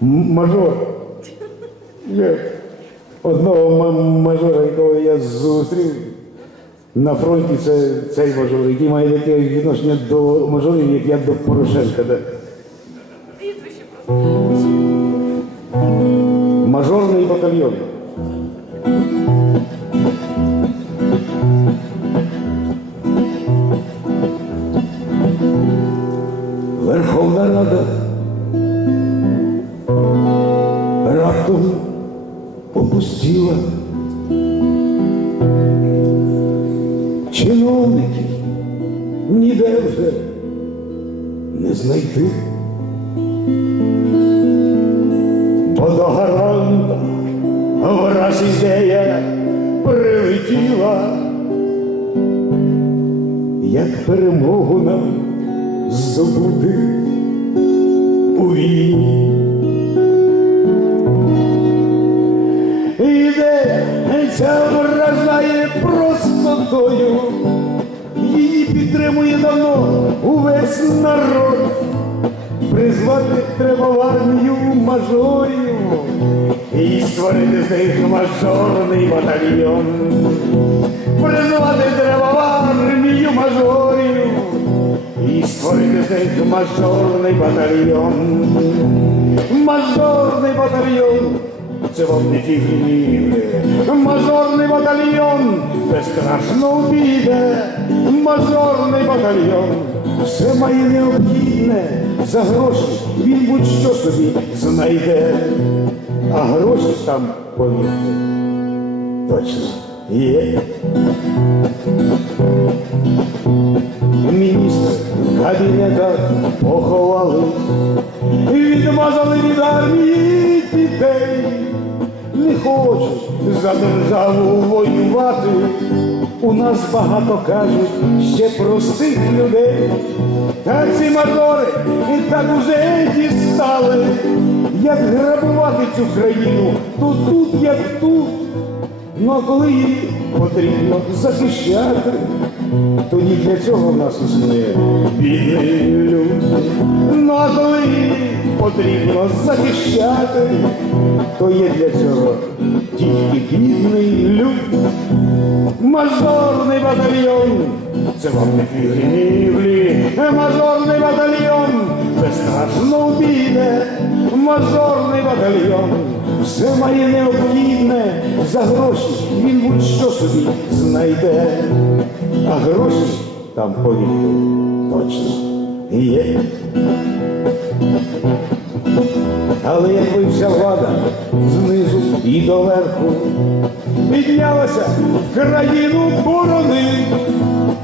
Мажор. Я одного мажора, якого я зустрів на фронті, це цей мажор, який має таке відношення до мажорів, як я до Порошенка. Да. Мажорний батальйон. Верховна Рада Чиновників ніде вже не знайти. Бо до гаранта враз ідея прилетіла, як перемогу нам здобути у війні. Ідея ця вражає простотою, її підтримує давно увесь народ. Призвати треба в армію мажорів і створити з них мажорний батальйон. Призвати треба в армію мажорів і створити з них мажорний батальйон. Мажорний батальйон. Це вам не фігніли. Мажорний батальйон безстрашно обійде. Мажорний батальйон все має необхідне за гроші. Він будь-що собі знайде. А гроші там, повірте, точно є. Міністр в кабінетах поховали, відмазали від армії дітей, хочуть за державу воювати. У нас багато кажуть ще простих людей. Та ці мажори і так уже дістали, як грабувати цю країну, то тут, як тут. Ну коли її потрібно захищати, тоді для цього в нас існує бідний люд. Ну а коли потрібно захищати, то є для цього тільки бідний люд. Мажорний батальйон, це вам не фігнівлі, мажорний батальйон, безстрашно обійде, мажорний батальйон, все має необхідне. За гроші, він будь-що собі знайде, а гроші там повірте, точно є. Але якби вся влада знизу і доверху піднялася в країну борони,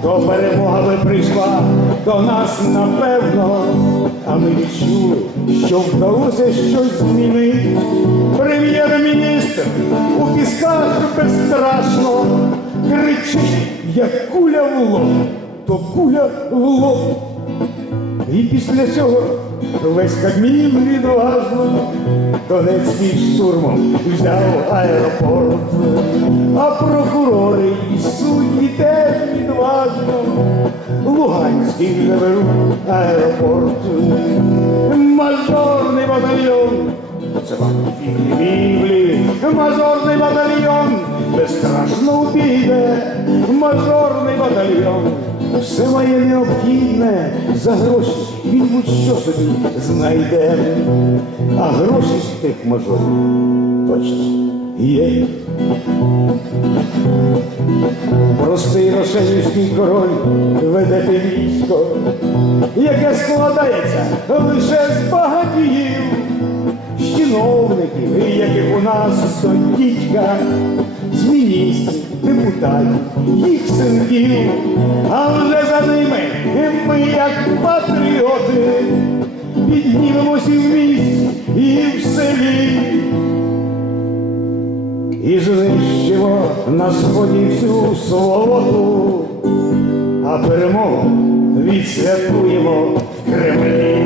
то перемога би прийшла до нас напевно, а ми відчули, що вдалося щось змінити. Прем'єр-міністр у пісках безстрашно кричить, як куля в лоб, то куля в лоб. І після цього весь Кабмін відважно Донецький штурмом взяв аеропорт, а прокурори і судді теж відважно Луганський вже беруть аеропорт. Мажорний батальйон, це вам не фігні мажорний батальйон, безстрашно обійде, мажорний батальйон. Все має необхідне за гроші, він будь-що собі знайде. А гроші з тих мажорів точно є. Простий рошенівський король веде військо, яке складається лише з багатіїв, з чиновників, яких у нас до дідька, з міністрів, депутатів, їх синків, а вже за ними ми, як патріоти, піднімемося в місті, і в селі. І знищимо на сході всю свободу, а перемогу відсвяткуємо в Кремлі.